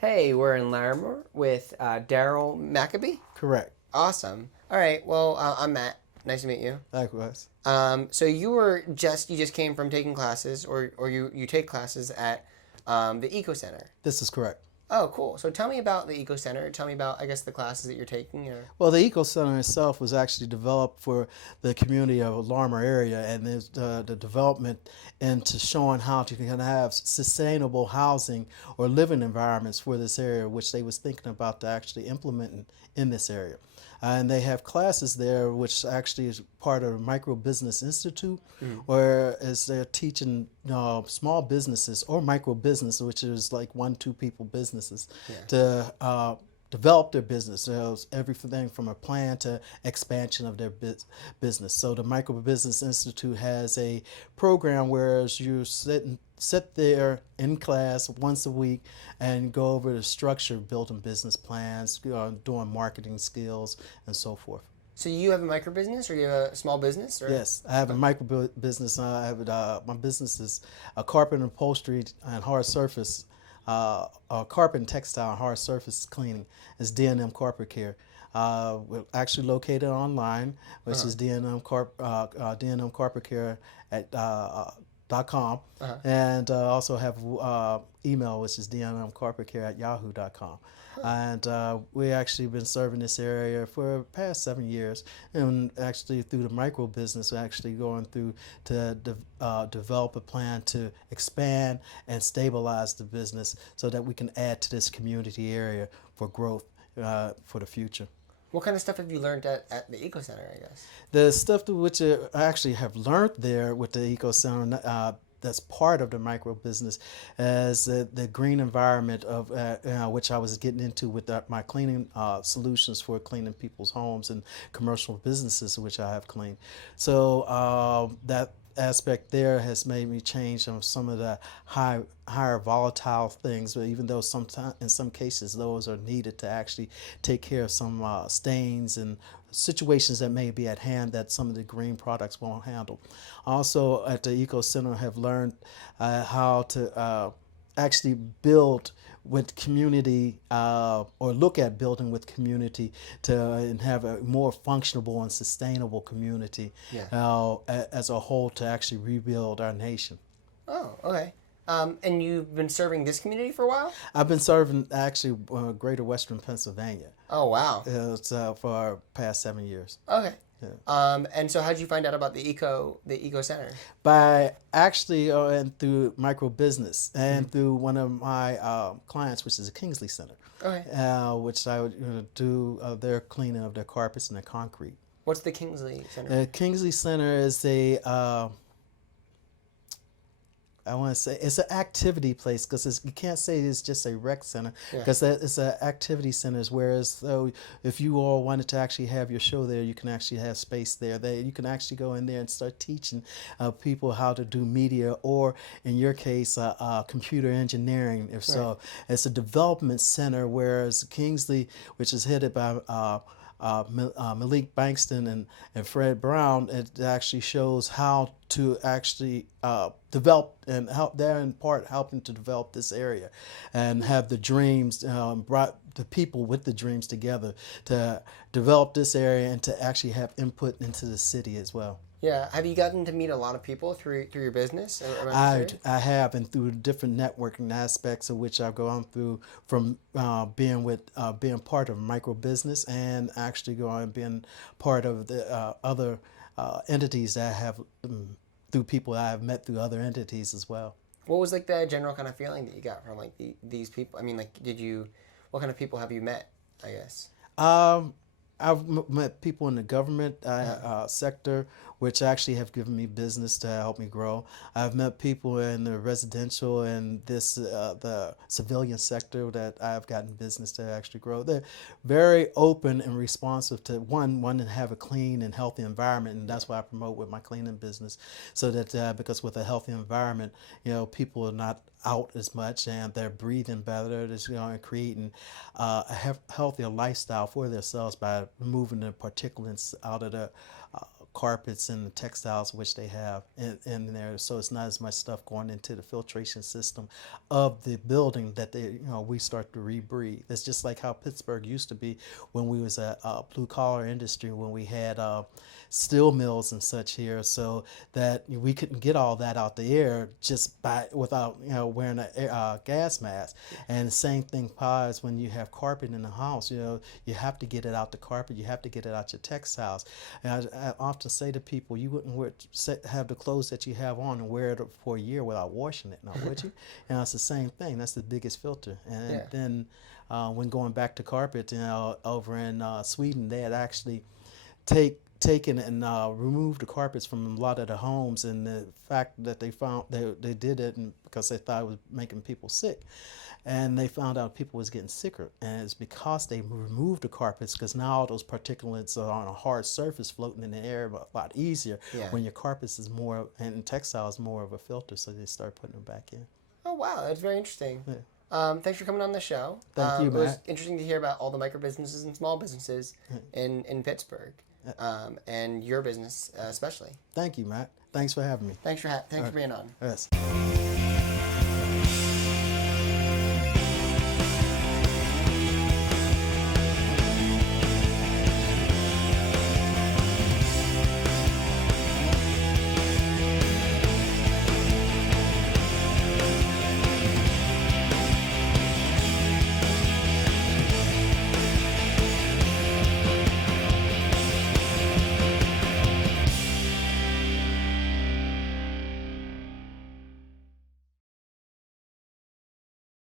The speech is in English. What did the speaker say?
Hey, we're in Larimer with Darryl Mcabee. Correct. Awesome. All right. Well, I'm Matt. Nice to meet you. Likewise. So you just came from taking classes, or you take classes at the Eco Center. This is correct. Oh, cool. So tell me about the Eco Center. Tell me about, I guess, the classes that you're taking. Well, the Eco Center itself was actually developed for the community of Larimer area, and there's the development into showing how to can have sustainable housing or living environments for this area, which they was thinking about to actually implement in this area. And they have classes there, which actually is part of the Micro Business Institute, where as they're teaching small businesses or micro business, which is like 1-2 people businesses, to develop their business. So everything from a plan to expansion of their business. So the Micro Business Institute has a program where you sit there in class once a week and go over the structure of building business plans, doing marketing skills, and so forth. So you have a micro business, or you have a small business? Or? Yes, I have a micro business. I have my business is a carpet and upholstery and hard surface, carpet and textile and hard surface cleaning. It's D&M Carpet Care. We're actually located online, which is D&M Carpet Care at .com, and also have email, which is dnmcarpetcare@yahoo.com. And we actually been serving this area for the past 7 years, and actually through the micro business, we're actually going through to develop a plan to expand and stabilize the business so that we can add to this community area for growth for the future. What kind of stuff have you learned at the Eco Center, I guess? The stuff to which I actually have learned there with the Eco Center, that's part of the micro business, is the green environment of which I was getting into with my cleaning solutions for cleaning people's homes and commercial businesses, which I have cleaned. So that aspect there has made me change on some of the higher volatile things, but even though sometimes in some cases those are needed to actually take care of some stains and situations that may be at hand that some of the green products won't handle. Also at the Eco Center have learned how to actually build with community or look at building with community and have a more functional and sustainable community as a whole to actually rebuild our nation. Oh, okay. And you've been serving this community for a while? I've been serving actually greater Western Pennsylvania. Oh, wow. For our past 7 years. Okay. Yeah. And so how did you find out about the Eco Center? By actually and through micro business and through one of my clients, which is a Kingsley Center, Okay. which I would do their cleaning of their carpets and their concrete. What's the Kingsley Center? The Kingsley Center is I want to say it's an activity place because you can't say it's just a rec center because it's an activity centers. Whereas though, if you all wanted to actually have your show there, you can actually have space there. You can actually go in there and start teaching people how to do media, or in your case, computer engineering. If so, it's a development center. Whereas Kingsley, which is headed by Malik Bankston and Fred Brown, it actually shows how to actually develop and help. They're in part helping to develop this area and have the dreams, brought the people with the dreams together to develop this area and to actually have input into the city as well. Yeah. Have you gotten to meet a lot of people through your business? I have, and through different networking aspects of which I've gone through, from being part of micro business and actually being part of the other entities that I have through people that I have met through other entities as well. What was like the general kind of feeling that you got from like these people? I mean, like, what kind of people have you met, I guess? I've met people in the government sector, which actually have given me business to help me grow. I've met people in the residential and the civilian sector that I've gotten business to actually grow. They're very open and responsive to one to have a clean and healthy environment, and that's why I promote with my cleaning business, so that because with a healthy environment, people are not out as much and they're breathing better, and creating a healthier lifestyle for themselves by removing the particulates out of the carpets and the textiles which they have in there, so it's not as much stuff going into the filtration system of the building that we start to rebreathe. It's just like how Pittsburgh used to be when we was a blue collar industry, when we had steel mills and such here, so that we couldn't get all that out the air just without wearing a gas mask. And the same thing applies when you have carpet in the house. You have to get it out the carpet, you have to get it out your textiles. And I often say to people, you wouldn't have the clothes that you have on and wear it for a year without washing it now, would you? And it's the same thing. That's the biggest filter. And then when going back to carpet, over in Sweden, they had actually taken and removed the carpets from a lot of the homes, and the fact that they found they did it because they thought it was making people sick, and they found out people was getting sicker, and it's because they removed the carpets, because now all those particulates are on a hard surface floating in the air a lot easier when your carpets is more, and textiles more of a filter, so they start putting them back in. Oh wow, that's very interesting. Thanks for coming on the show. Thank you, Matt. It was interesting to hear about all the micro businesses and small businesses in Pittsburgh. And your business especially. Thank you, Matt. Thanks for having me. Thanks for being on. Yes.